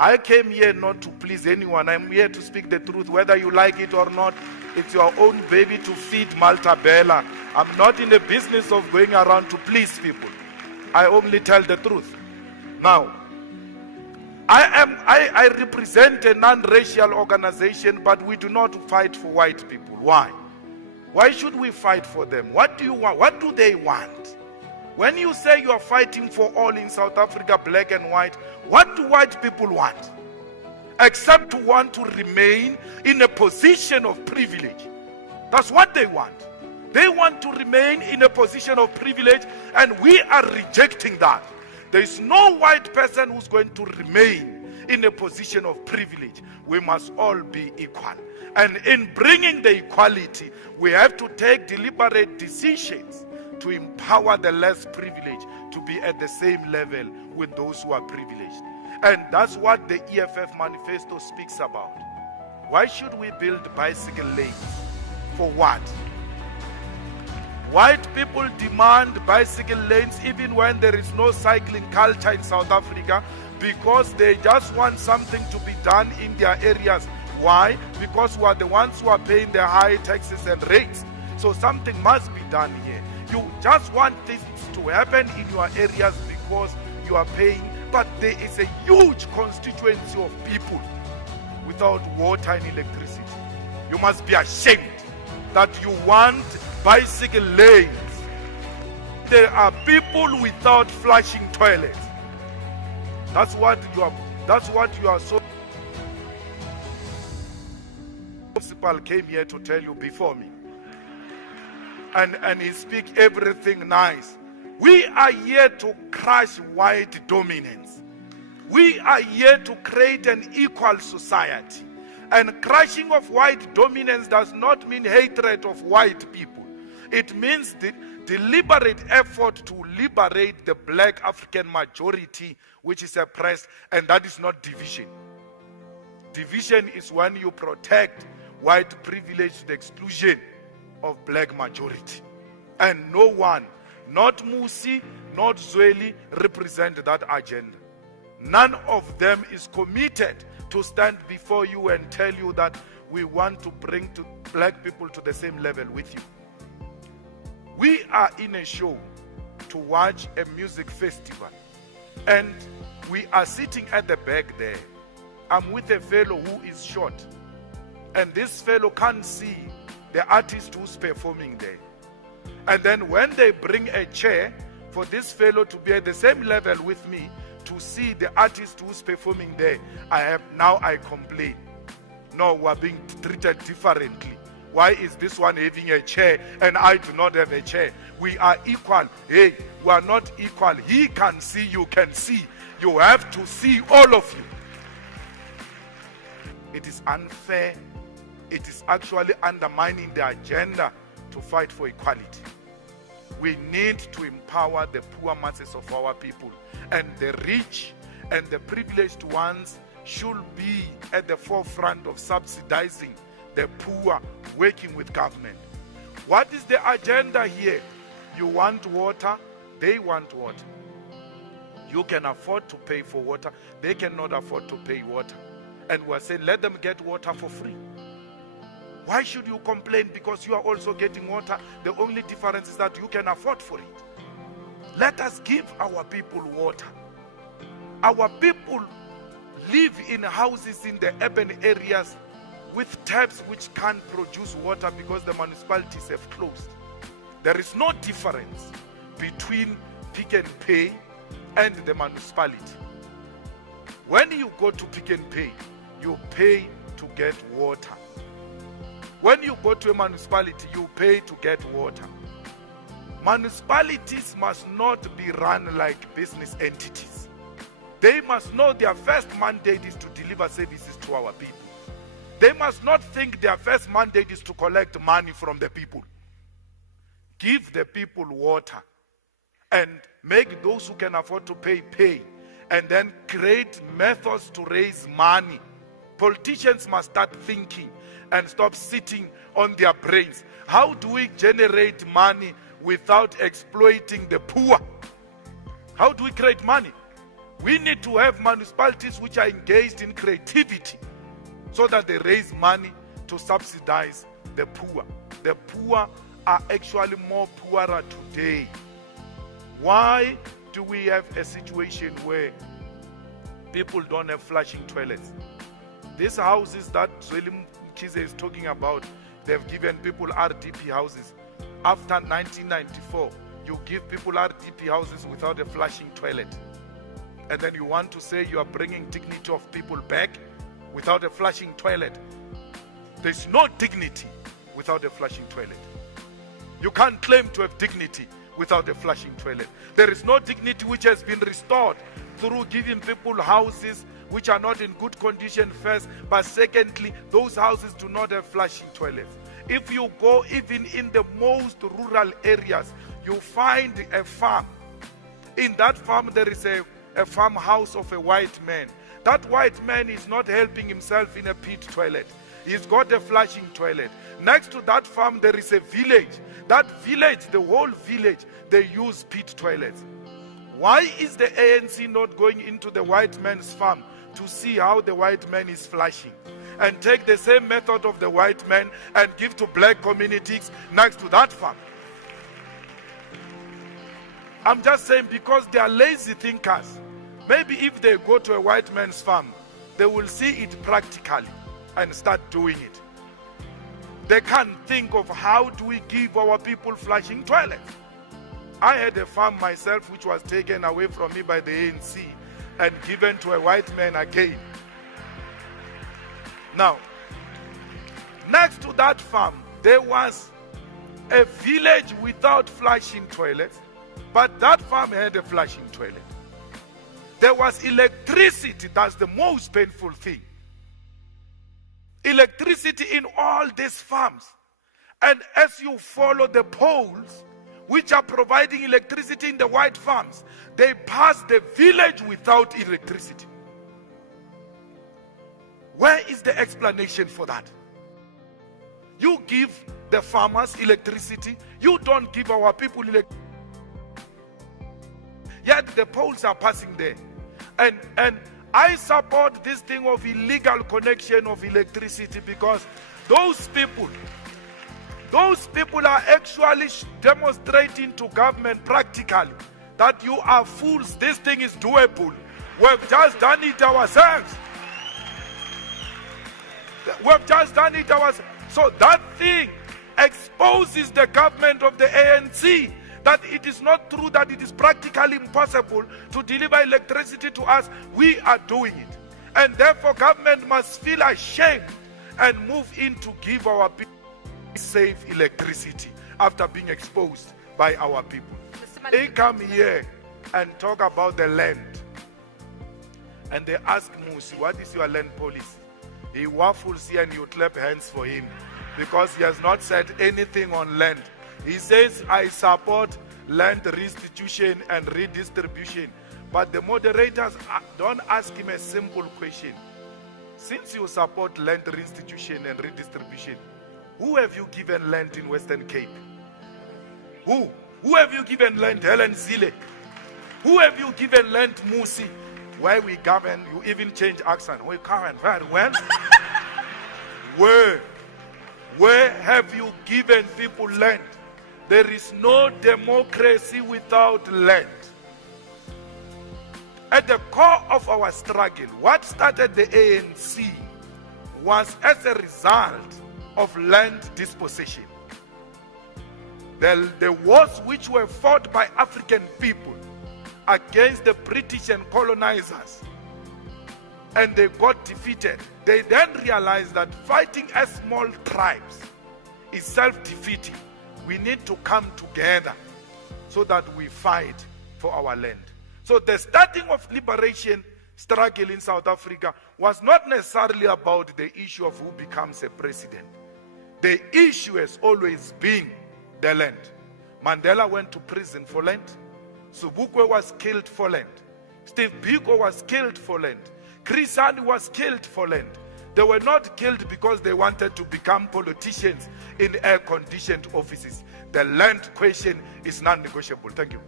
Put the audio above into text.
I came here not to please anyone. I'm here to speak the truth, whether you like it or not. It's your own baby to feed, Malta Bella. I'm not in the business of going around to please people. I only tell the truth. Now, I represent a non-racial organization, but we do not fight for white people. Why? Why should we fight for them? What do you want? What do they want? When you say you are fighting for all in South Africa, black and white, what do white people want? Except to want to remain in a position of privilege. That's what they want. They want to remain in a position of privilege, and we are rejecting that. There is no white person who's going to remain in a position of privilege. We must all be equal. And in bringing the equality, we have to take deliberate decisions to empower the less privileged to be at the same level with those who are privileged. And that's what the EFF manifesto speaks about. Why should we build bicycle lanes? For what? White people demand bicycle lanes even when there is no cycling culture in South Africa, because they just want something to be done in their areas. Why? Because we are the ones who are paying the high taxes and rates. So something must be done here. You just want this to happen in your areas because you are paying, but there is a huge constituency of people without water and electricity. You must be ashamed that you want bicycle lanes. There are people without flushing toilets. That's what you are so. Principal came here to tell you before me. And he speak everything nice. We are here to crush white dominance. We are here to create an equal society. And crushing of white dominance does not mean hatred of white people. It means the deliberate effort to liberate the black African majority, which is oppressed, and that is not division. Division is when you protect white privilege to the exclusion of black majority. And no one, not Musi, not Zweli, represent that agenda. None of them is committed to stand before you and tell you that we want to bring to black people to the same level with you. We are in a show to watch a music festival, and we are sitting at the back there. I'm with a fellow who is short, and this fellow can't see the artist who's performing there. And then when they bring a chair for this fellow to be at the same level with me to see the artist who's performing there, I complain. No, we're being treated differently. Why is this one having a chair and I do not have a chair? We are equal. Hey, we are not equal. He can see, you can see. You have to see, all of you. It is unfair. It is actually undermining the agenda to fight for equality. We need to empower the poor masses of our people, and the rich and the privileged ones should be at the forefront of subsidizing the poor, working with government. What is the agenda here? You want water, they want water. You can afford to pay for water, they cannot afford to pay water. And we're saying let them get water for free. Why should you complain because you are also getting water? The only difference is that you can afford for it. Let us give our people water. Our people live in houses in the urban areas with taps which can't produce water because the municipalities have closed. There is no difference between Pick n Pay and the municipality. When you go to Pick n Pay, you pay to get water. When you go to a municipality, you pay to get water. Municipalities must not be run like business entities. They must know their first mandate is to deliver services to our people. They must not think their first mandate is to collect money from the people. Give the people water and make those who can afford to pay, pay. And then create methods to raise money. Politicians must start thinking and stop sitting on their brains. How do we generate money without exploiting the poor? How do we create money? We need to have municipalities which are engaged in creativity so that they raise money to subsidize the poor. The poor are actually more poorer today. Why do we have a situation where people don't have flushing toilets? These houses that Zuelim Kize is talking about, they've given people RDP houses. After 1994, you give people RDP houses without a flushing toilet. And then you want to say you are bringing dignity of people back without a flushing toilet. There's no dignity without a flushing toilet. You can't claim to have dignity without a flushing toilet. There is no dignity which has been restored through giving people houses which are not in good condition first, but secondly, those houses do not have flushing toilets. If you go even in the most rural areas, you find a farm. In that farm, there is a farmhouse of a white man. That white man is not helping himself in a pit toilet. He's got a flushing toilet. Next to that farm, there is a village. That village, the whole village, they use pit toilets. Why is the ANC not going into the white man's farm to see how the white man is flushing? And take the same method of the white man and give to black communities next to that farm. I'm just saying, because they are lazy thinkers. Maybe if they go to a white man's farm, they will see it practically and start doing it. They can't think of how do we give our people flushing toilets. I had a farm myself which was taken away from me by the ANC and given to a white man again. Now, next to that farm, there was a village without flushing toilets, but that farm had a flushing toilet. There was electricity. That's the most painful thing. Electricity in all these farms. And as you follow the poles which are providing electricity in the white farms, they pass the village without electricity. Where is the explanation for that? You give the farmers electricity, you don't give our people electricity. Yet the poles are passing there. And I support this thing of illegal connection of electricity, because those people are actually demonstrating to government practically that you are fools. This thing is doable. We've just done it ourselves. We've just done it ourselves. So that thing exposes the government of the ANC that it is not true, that it is practically impossible to deliver electricity to us. We are doing it. And therefore government must feel ashamed and move in to give our people safe electricity after being exposed by our people. They come here and talk about the land. And they ask Musi, what is your land policy? He waffles here and you clap hands for him, because he has not said anything on land. He says, I support land restitution and redistribution. But the moderators don't ask him a simple question. Since you support land restitution and redistribution, who have you given land in Western Cape? Who? Who have you given land? Helen Zille. Who have you given land? Musi. Where we govern, you even change accent. We govern very well. Where have you given people land? There is no democracy without land. At the core of our struggle, what started the ANC was as a result of land dispossession. The wars which were fought by African people against the British and colonizers, and they got defeated. They then realized that fighting as small tribes is self-defeating. We need to come together so that we fight for our land. So the starting of liberation struggle in South Africa was not necessarily about the issue of who becomes a president. The issue has always been the land. Mandela went to prison for land. Sobukwe was killed for land. Steve Biko was killed for land. Chris Hani was killed for land. They were not killed because they wanted to become politicians in air-conditioned offices. The land question is non-negotiable. Thank you.